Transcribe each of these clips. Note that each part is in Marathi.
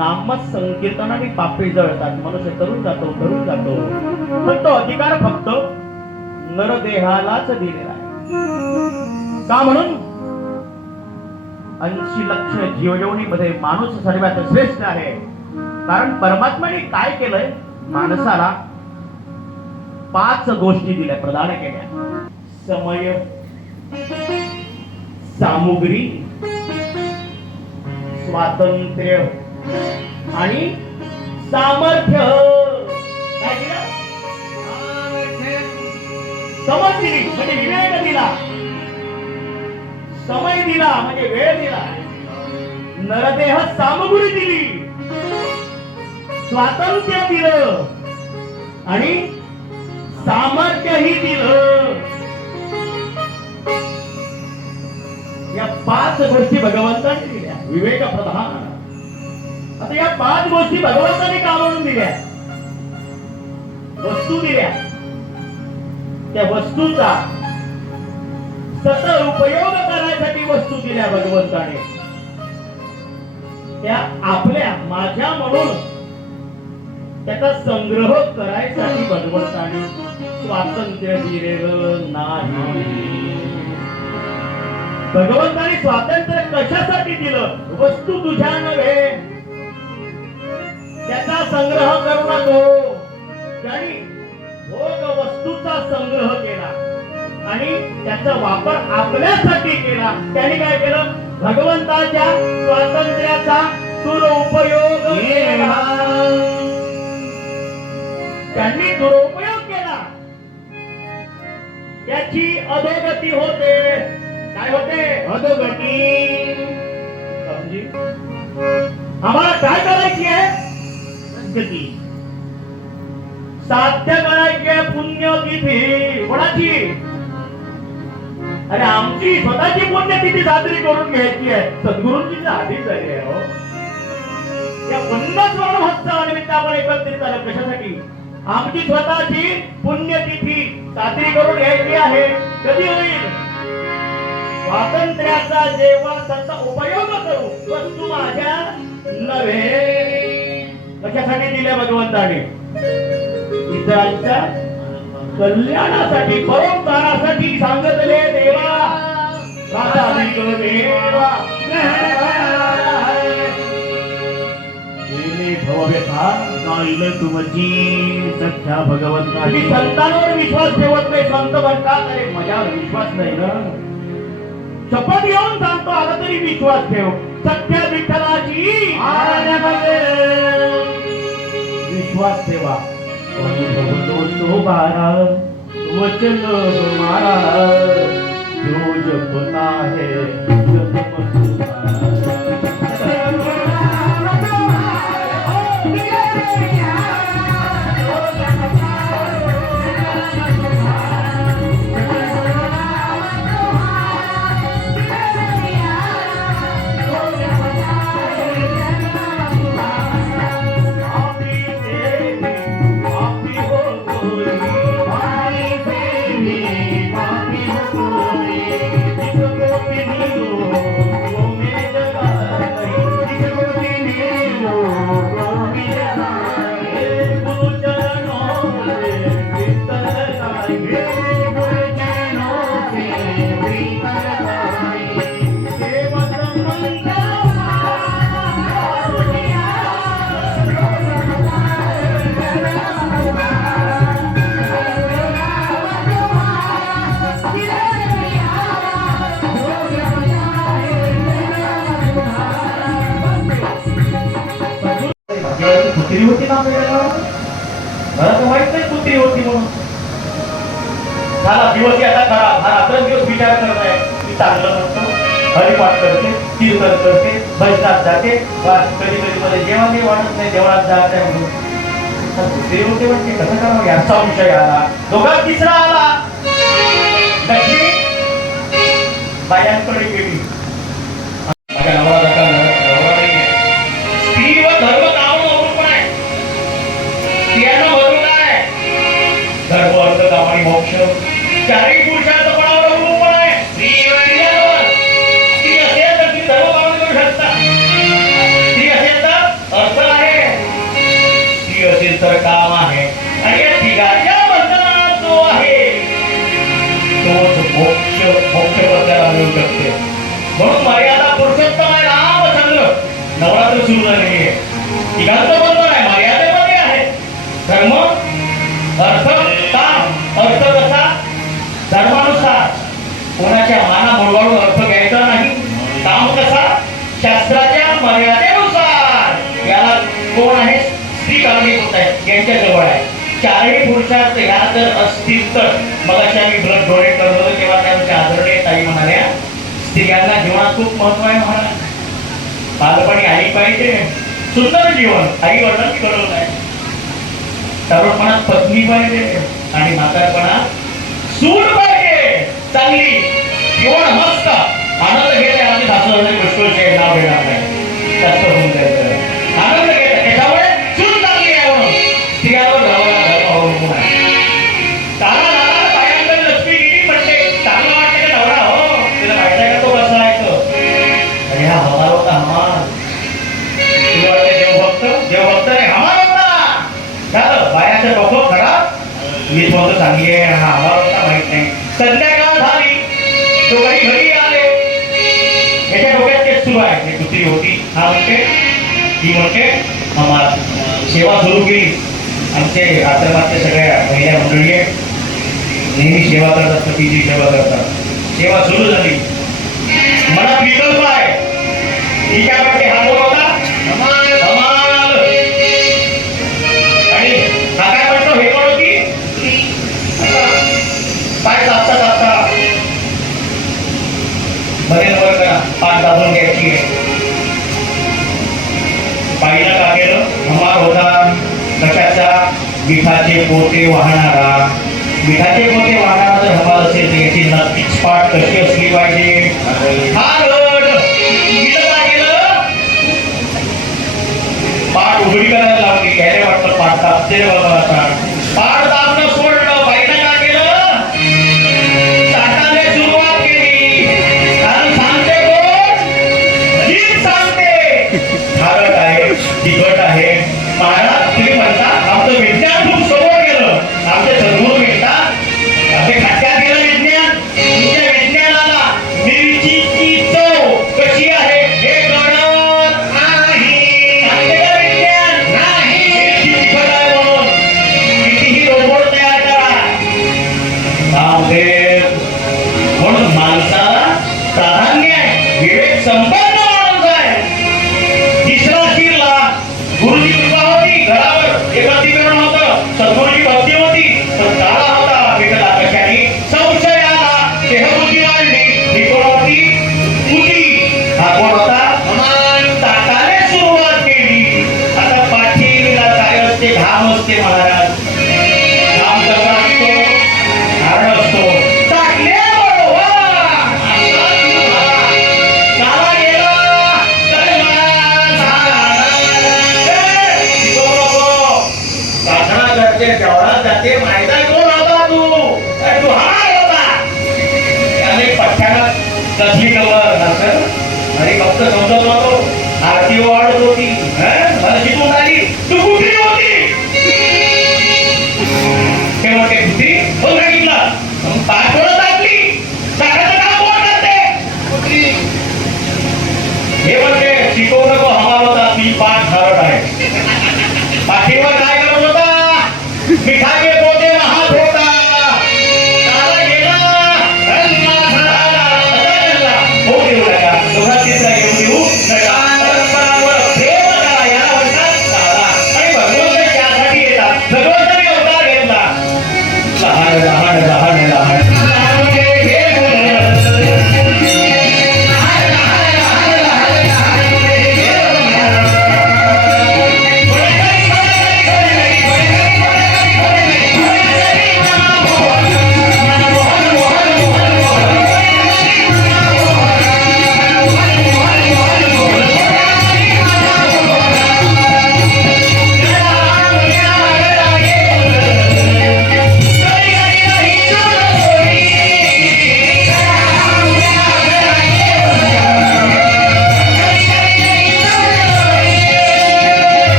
नामच संकीर्तनाने पापे जळतात, मनुष्य तरुण जातो पण तो अधिकार फक्त नरदेहालाच दिलेला आहे. का म्हणून 80 लक्ष जीवयोनीमध्ये माणूस सर्वात श्रेष्ठ आहे. कारण परमात्म्याने काय केलंय, माणसाला 5 गोष्टी दिल्या, प्रदान केल्या. समय, सामुग्री, स्वातंत्र्य आणि सामर्थ्य. समज दिली म्हणजे विवेक दिला, समय दिला म्हणजे वेळ दिला, नरदेह सामग्री दिली, स्वातंत्र्य दिलं आणि सामर्थ्यही दिलं. या 5 गोष्टी भगवंताने दिल्या, विवेक प्रधान. आता या 5 गोष्टी भगवंताने का म्हणून दिल्या? वस्तू दिल्या, त्या वस्तूचा सतत उपयोग करण्यासाठी वस्तू दिल्या भगवंताने. त्या आपल्या माझ्या म्हणून त्याचा संग्रह करायसाठी भगवंताने स्वातंत्र्य दिलेलं नाही. भगवंताने स्वातंत्र्य कशासाठी दिलं? वस्तू तुझ्या नव्हे, त्याचा संग्रह करू नको. ज्यांनी भोग वस्तूचा संग्रह केला आणि त्याचा वापर आपल्यासाठी केला, त्यांनी काय केलं? भगवंताच्या स्वातंत्र्याचा दुरुपयोग केला. त्यांनी दुरुपयोग केला, त्याची अधोगती होते. काय होते? अधोगती. समजी? आम्हाला काय करायची आहे? गती साध्य करायची आहे. पुण्यतिथी कोणाची? अरे आमची स्वतःची पुण्यतिथी साजरी करून घ्यायची आहे. सद्गुरूंची आधीच झाली आहे. हो, या 50 वर्ण महोत्सवानिमित्त आपण एकत्रित आलो. कशासाठी? आमची स्वतःची पुण्यतिथी साजरी करून घ्यायची आहे. कधी होईल? स्वातंत्र्याचा जेव्हा सत्ता उपयोग करू, वस्तू माझ्या नव्हे. कशासाठी दिल्या भगवंताने? इतरांच्या कल्याणासाठी, परोपकारासाठी सांगितले. देवा देवा तुमची सख्या भगवंता. संतांवर विश्वास ठेवत नाही. संत म्हणतात अरे माझ्यावर विश्वास नाही ना, शपथ घेऊन सांगतो आला तरी विश्वास ठेव. सख्या विठ्ठलाची विश्वास ठेवा. बारा वचन मारा जो जपता है कुत्री होती ना मला तर माहित नाही कुत्री होती म्हणून. झाला दिवस आता खराब. हा रात्र दिवस विचार करत आहे की चांगलं नसतं. हरिपाठ करते, कीर्तन करते, भजनात जाते, कधी कधी मध्ये जेवणही वाटत नाही, जेवणात जात आहे म्हणून. कुत्री होते म्हणजे कसं करावं याचा विषय आला. दोघात तिसरा आला. लक्ष्मी बायांकडे गेली. माझ्या नवरा जाता नवरा नाही. स्त्री व धर्म धर्म अर्थ काम आणि मोक्ष चारही पुरुषांचं कोणावर अवलंबून आहे? स्त्रियांवर. स्त्री असेल तर ती धर्म पालन करू शकता. स्त्री असेल तर अर्थ आहे, स्त्री असेल तर काम आहे. आणि या तिघांच्या बंधनात जो आहे तोच मोक्ष पदाला मिळू शकते. म्हणून मर्यादा पुरुषोत्तम आहे रामचंद्र. नवरात्र सुरू झालेली आहे. तिघांचं बंधन आहे, मर्यादेमध्ये आहे. धर्म अर्थ काम. अर्थ कसा? धर्मानुसार. कोणाच्या माना मुळवाळून अर्थ घ्यायचा नाही. काम कसा? शास्त्राच्या मर्यादेनुसार. याला कोण आहे? स्त्री कारणीभूत आहे, यांच्या जवळ आहे. चारही पुरुषार्थ ह्या जर असतील तर मग अशा आम्ही ब्लड डोनेट करत होतो तेव्हा त्यांच्या आदरणीय ताई म्हणाल्या स्त्रियांना जीवनात खूप महत्व आहे महाराज. बालपणी आई पाहिजे, सुंदर जीवन आई वडिलांनी घडवलं आहे. तरुणपणात पत्नी पाहिजे आणि म्हातारपणात सून पाहिजे चांगली, जीवन मस्त आनंद घेते. आम्ही सासूरवाडी गोष्टीचे नाव घेणार नाही, जास्त होऊन जायचं. आनंद घेते त्याच्यामुळे सून चांगली आहे म्हणून स्त्रियांवर धर्म आहे. तारा लाला बायांकडे लक्ष्मी गेली म्हणते चांगलं वाटतं का नवरा हो तिला माहिती आहे का तो कसा आहे तो. अरे हा हमार होता हमार. तुला वाटते देवभक्त रे हमार होता. झालं बायाचं डोकं खराब. मी म्हणतो चांगली आहे हा हमार होता माहित नाही. संध्याकाळ झाली तो घरी आले. याच्या डोक्यात तेच सुरू आहे. ही दुसरी होती हा म्हणते ती म्हणते हमार. सेवा सुरू केली. आमचे आश्रमातले सगळ्या महिला मंडळी आहे नेहमी सेवा करतात, पतीची सेवा करतात. सेवा सुरू झाली. मनात विकल्प आहे. ही काय म्हणते हा बोल होता आणि हा काय म्हणतो हे कोण होती. पाय दाबता दाबता बरेच वर करा पाठ दाबून घ्यायची आहे. बाईला का केलं हमार होता कशाचा मिठाचे पोते वाहणारा. मिठाचे पोते वाहणारा जर हमार असेल तर याची नक्कीच पाठ कशी असली पाहिजे. पाठ उघडी करायला लावली. घ्यायला वाटतं पाठ दाबते बाबा. आता पाठ दाबणं सोडलं. बाईला का केलं चाटाने सुरुवात केली. कारण सांगते कोण हीच सांगते. खारट आहे तिखट आहे. महाराज तुम्ही म्हणता आमचं विज्ञान खूप समोर गेलं. आमचे सद्गुरू म्हणतात आमचे खात्यात गेलं विज्ञान. तुमच्या विज्ञानाला मिरचीची चव कशी आहे हे कळत नाही. सांगते का विज्ञान नाही मिरची तिखट आहे म्हणून. कितीही रोबोट तयार करा म्हणून माणसाला प्राधान्य आहे. विवेक संपन्न माणूस आहे. तिसरा शिरला गुरुजी कृपा होती. घरावर एकत्रीकरण होतं. सद्गुरूची भक्ती होती. पण काळा होता भेटला कशाने संशय आला. देहबुद्धी वाढली. ही कोण होती बुद्धी. हा कोण होता ताटाने सुरुवात केली. आता पाठीला काय असते घाम असते महाराज. घाम कसा असतो कारण असतो टाकले देवळात जाते माहिती आहे कोण होता तू. तू हमार होता. त्याने पठ्ठ्यानं कसली कवर नसं अरे फक्त समजत होतो. आरती वाढत होती मला शिकून आली. तू कुठली होती ते म्हणते कुठली हो सांगितलं. पाच थोडं टाकली टाकायचं काम कोण करते. हे म्हणते शिकवू नको हमार होता. ती पाठ खारट आहे. पाठीवर काय करत होता मिठाचे पोते वाहत होता. काला गेला होऊ देऊ नका. दोघा तिसरा घेऊन देऊ नका. परस्परांवर प्रेम करा. या वर्षात काला आणि भगवंत त्यासाठी येतात. भगवंताने अवतार घेतला. लहान लहान लहान लहान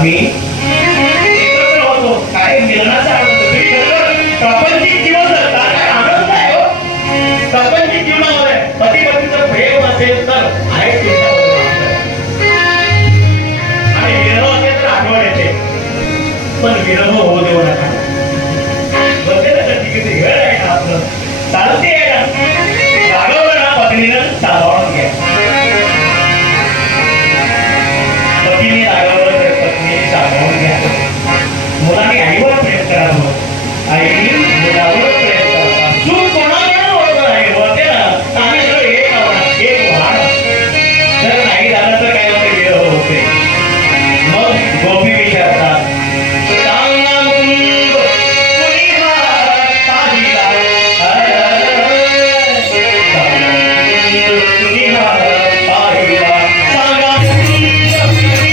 आम्ही एकत्र होतो. काय मिलनाचा आनंद, प्रापंचिक जीवन जगता काय आनंद आहे हो. प्रापंचिक जीवनामध्ये पती पत्नीचं प्रेम असेल तर आहे तुमच्यामध्ये आणि विरह असेल तर आठवण येते. पण विरह होऊ देऊ नका. बघते ना किती वेळ आहे ना आपलं चालते आहे ना. रागवलं ना पत्नीनं सावरून घ्या. पतीने रागवलं तर पत्नीने सावरून घ्या. मुलाने आईवर प्रेम करावं, आईने मुलावर प्रेम करावं. चूक कोणाकडे होत नाही. होते ना आम्ही सगळं एक आहोत, एक वाढ. जर नाही झालं तर काय होते, विरह होते. मग गोपी विचारतात, सांगा मुंग कुणी हा पाहिला, सांगा मुंग कुणी हा पाहिला, सांगा मुंग कुणी हा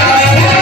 पाहिला.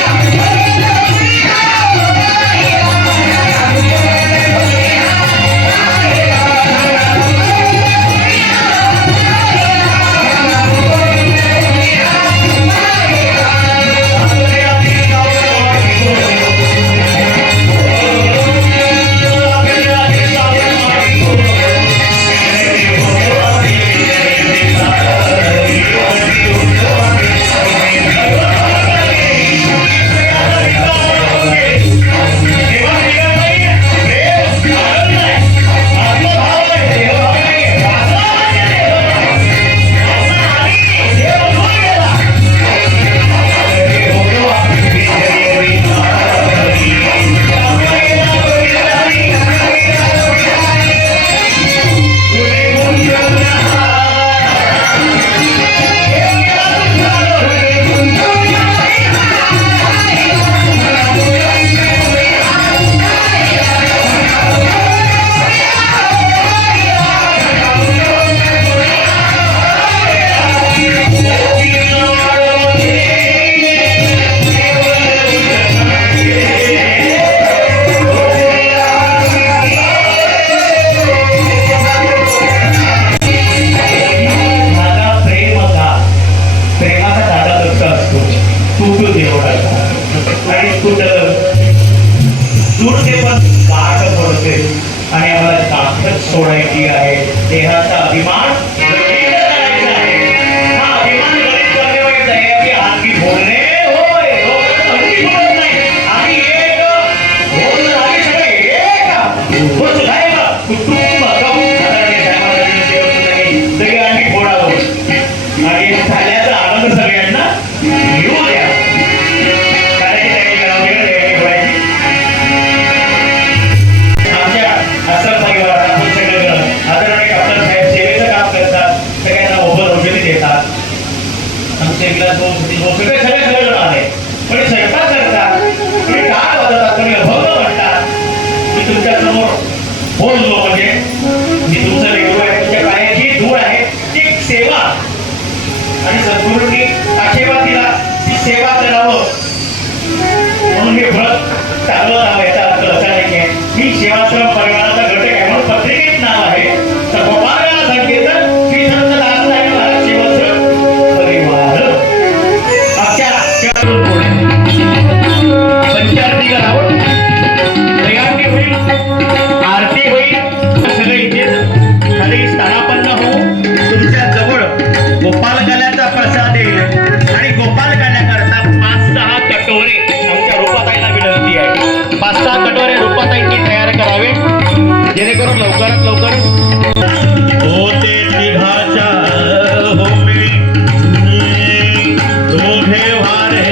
आणि आम्हाला ताकद सोडायची आहे. देहाचा अभिमान गळीत करायचा आहे. हा अभिमान गळीत करणे म्हणजे आहे आपली आणखी बोलणे होय आणखी बोलत नाही. आम्ही एक बोल आम्ही सगळे एक होत आहे का कुटुंब सगळे आम्ही बोलावं आणि झाल्याचा आनंद सगळ्यांना घेऊ द्या. सगळे जण आले कोणी स्वयंपाक करतात, कोणी टाळ वाजवतात, कोणी अभंग म्हणतात. मी तुमच्या समोर बोललो म्हणजे मी तुमचं लेकरू आहे, तुमच्या पायाची धूळ आहे. ती एक सेवा आणि सद्गुरूंनी आशीर्वाद दिला ती सेवा करावं म्हणून हे व्रत चालवत आहे. याचा अर्थ असा नाही की मी सेवाश्रम परिवाराचा घटक आहे म्हणून पत्रिकेत नाव आहे. तर गोपाळाला संकेतन श्री संत दाससाहेब महाराज सेवाश्रम परिवार पंचारती करावं, दयावनी होईल, आरती होईल. सगळे इथे खाली स्थानापन्न होऊन तुमच्या जवळ गोपाल काल्याचा प्रसाद येईल आणि गोपाल काल्याकरता 5-6 कटोरे आमच्या रूपाताईला विनंती आहे. 5-6 कटोरे रूपाताईंनी तयार करावे जेणेकरून लवकरात लवकर होते निघाच्या होमी दोघे वारे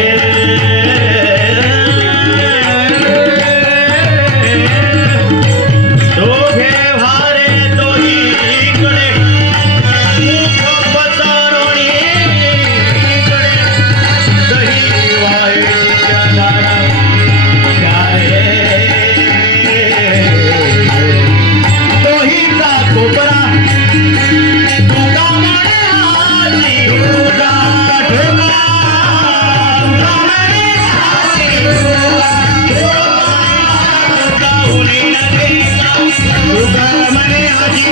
तुका मने आजी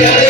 रे